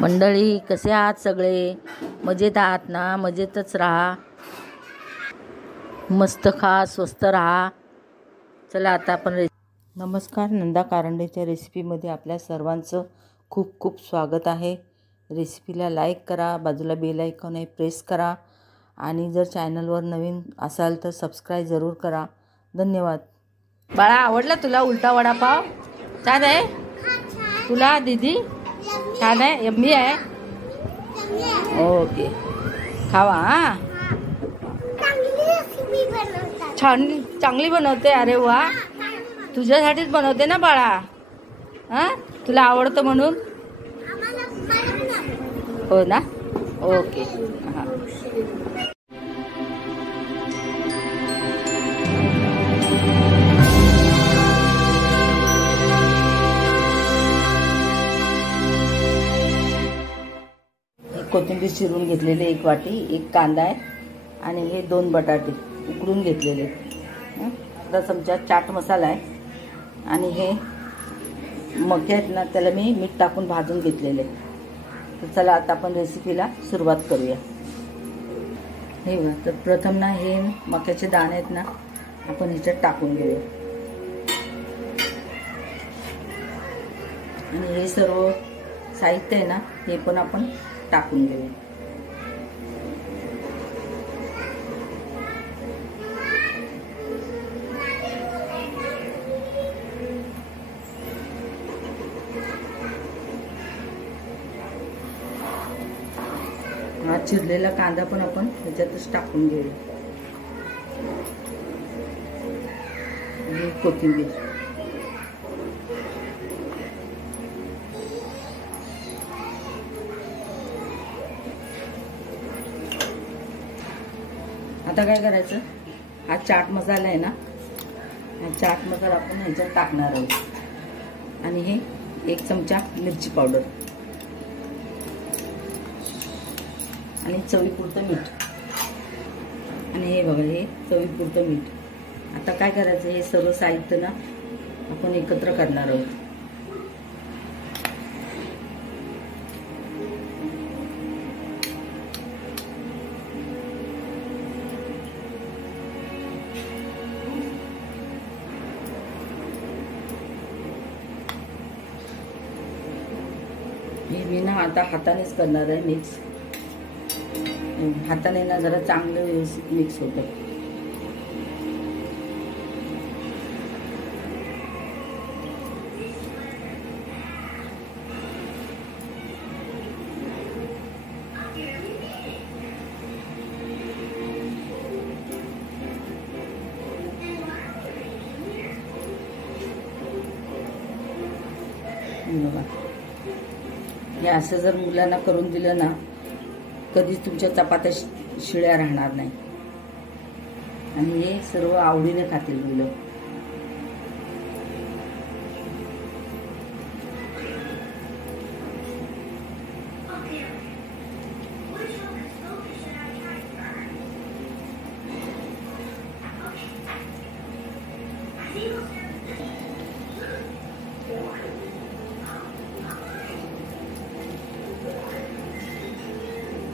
मंडळी, कसे आहात सगळे? मजेत आहात ना? मजेतच राहा, मस्त खा, स्वस्त राहा. चला आता आपण नमस्कार, नंदा कारंडेच्या रेसिपीमध्ये आपल्या सर्वांचं खूप खूप स्वागत आहे. रेसिपीला लाईक करा, बाजूला बेल आयकॉन आहे प्रेस करा, आणि जर चॅनलवर नवीन असाल तर सबस्क्राईब जरूर करा. धन्यवाद. बाळा, आवडला तुला उलटा वडापाव? छान आहे तुला दीदी? छान आहे, यम्मी आहे. ओके, खावा. हां, छान, चांगली बनवते. अरे वा, तुझ्यासाठीच बनवते ना बाळा. हां, तुला आवडतं म्हणून. हो ना, ओके. हां, कोथिंबीर चिरून घेतलेले 1 वाटी, 1 कांदा आहे, आणि हे 2 बटाटे उकडून घेतलेले. अर्धा चमचा चाट मसाला आहे, आणि हे मके आहेत ना, त्याला मी मीठ टाकून भाजून घेतलेले. तर चला आता आपण रेसिपीला सुरुवात करूया. हे बघा, तर प्रथम ना हे मक्याचे दाणे आहेत ना, आपण ह्याच्यात टाकून घेऊया. आणि हे सर्व साहित्य आहे ना, हे पण आपण टाकून घेऊया. हा चिरलेला कांदा पण आपण ह्याच्यातच टाकून घेऊया. आणि कोथिंबीर. आता काय करायचं, हा चाट मसाला आहे ना, हा चाट मसाला आपण ह्याच्यात टाकणार आहोत. आणि हे 1 चमचा मिरची पावडर, आणि चवीपुरतं मीठ. आणि हे बघा, हे चवीपुरतं मीठ. आता काय करायचं, हे सर्व साहित्य ना आपण एकत्र करणार आहोत. हे मी ना आता हातानेच करणार आहे मिक्स. हाताने ना जरा चांगलं व्यवस्थित मिक्स होतं. बघा, हे असं जर मुलांना करून दिलं ना, कधीच तुमच्या चपात्या शिळ्या राहणार नाही, आणि हे सर्व आवडीने खातील मुलं.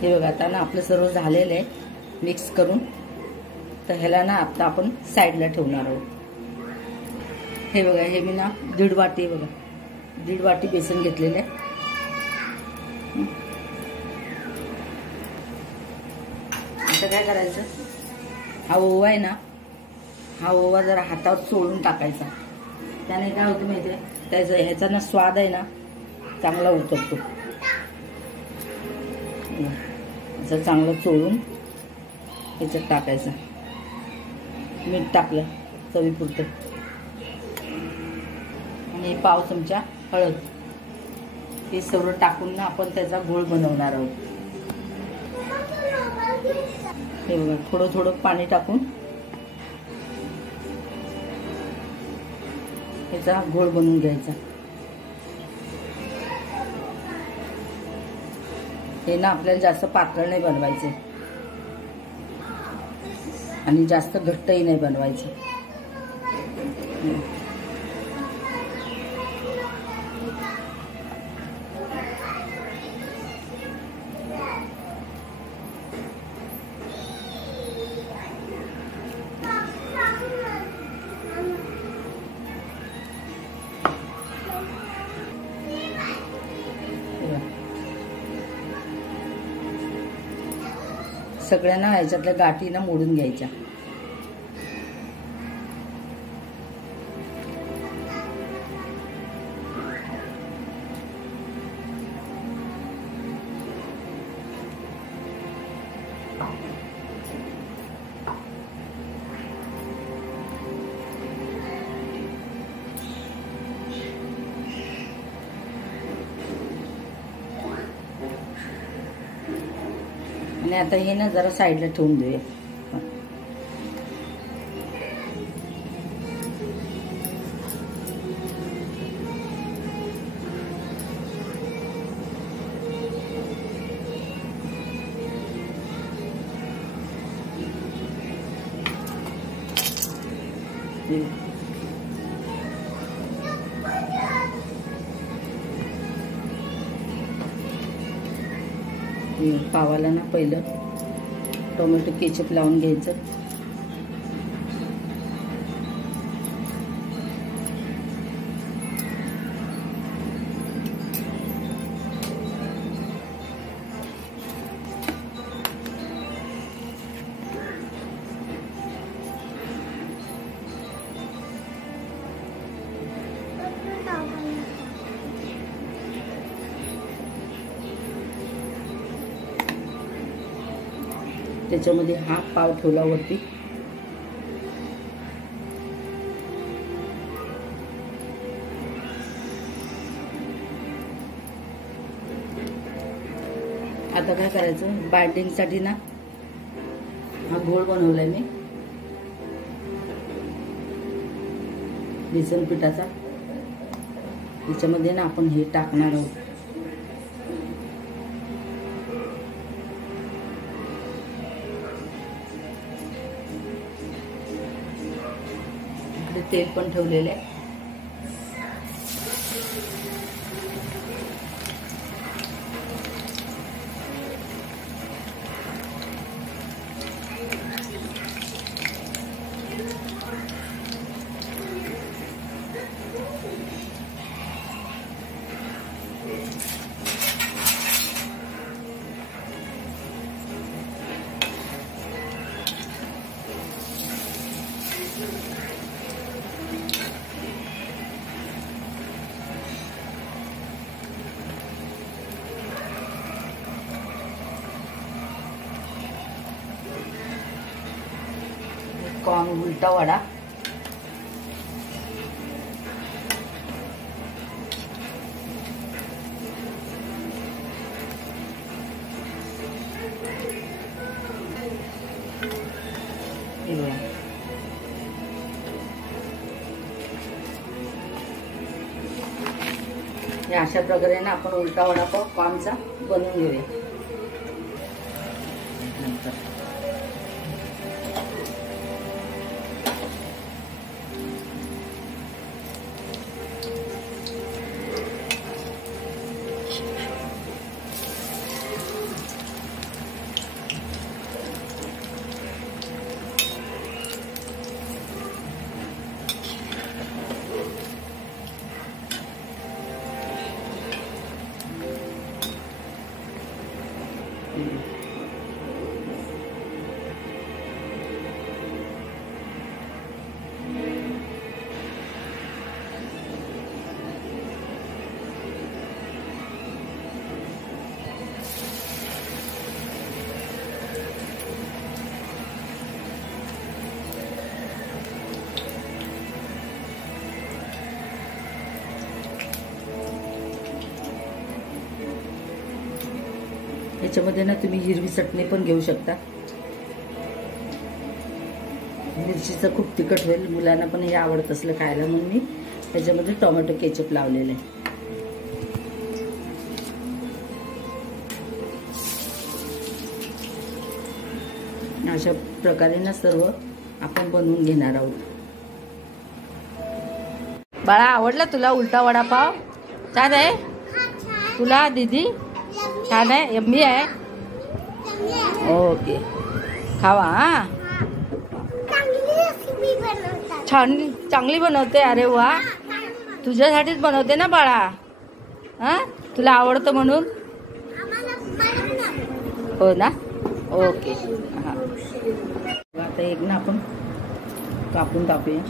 हे बघा, आता ना आपलं सर्व झालेलं आहे मिक्स करून. तर ह्याला ना आता आपण साईडला ठेवणार आहोत. हे बघा, हे मी ना 1.5 वाटी, बघा 1.5 वाटी बेसन घेतलेले आहे. आता काय करायचं, हा ओवा आहे ना, हा ओवा जरा हातावर चोळून टाकायचा. त्याने काय होतं माहिती आहे, त्याचा ह्याचा ना स्वाद आहे ना चांगला उतरतो. असं चांगलं चोळून ह्याच्यात टाकायचं. मीठ टाकलं चवीपुरतं, आणि 1/2 चमचा हळद. हे सर्व टाकून ना आपण त्याचा घोळ बनवणार आहोत. हे बघा, थोडं थोडं पाणी टाकून ह्याचा घोळ बनवून घ्यायचा. हे ना आपल्याला जास्त पातळ नाही बनवायचे, आणि जास्त घट्टही नाही बनवायचं. सगळ्यांना ह्याच्यातल्या गाठी ना मोडून घ्यायच्या. आणि आता हे ना जरा साईडला ठेवून देऊया. पावाला ना पहिलं टोमॅटो केचप लावून घ्यायचं. त्याच्यामध्ये हा पाव ठेवला वरती. आता काय करायचं, बाइंडिंगसाठी ना हा गोळ बनवलाय मी बेसन पिठाचा. त्याच्यामध्ये ना आपण हे टाकणार आहोत. तेल पण ठेवलेलं आहे. कॉर्न उलटा वडा. अशा प्रकारे ना आपण उलटा वडापाव कॉर्नचा बनवून घेऊया. याच्यामध्ये ना तुम्ही हिरवी चटणी पण घेऊ शकता. मिरचीचं खूप तिखट होईल, मुलांना पण हे आवडत असलं खायला, म्हणून मी त्याच्यामध्ये टोमॅटो केचप लावलेलं आहे. अशा प्रकारे ना सर्व आपण बनवून घेणार आहोत. बाळा, आवडला तुला उलटा वडापाव? छान आहे तुला दीदी? छान आहे, यम्मी आहे. ओके, खावा. हा, छान, चांगली बनवते. अरे वा, तुझ्यासाठीच बनवते ना बाळा. हा, तुला आवडतं म्हणून. हो ना. ओके हां. आता एक ना आपण कापून टाकूया.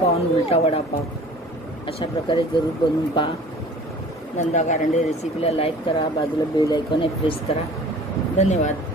कॉर्न उलटा वडापाव अशा प्रकारे जरूर बनवून पहा. नंदा कारंडे रेसिपीला लाईक करा, बाजूला बेल आयकॉन प्रेस करा. धन्यवाद.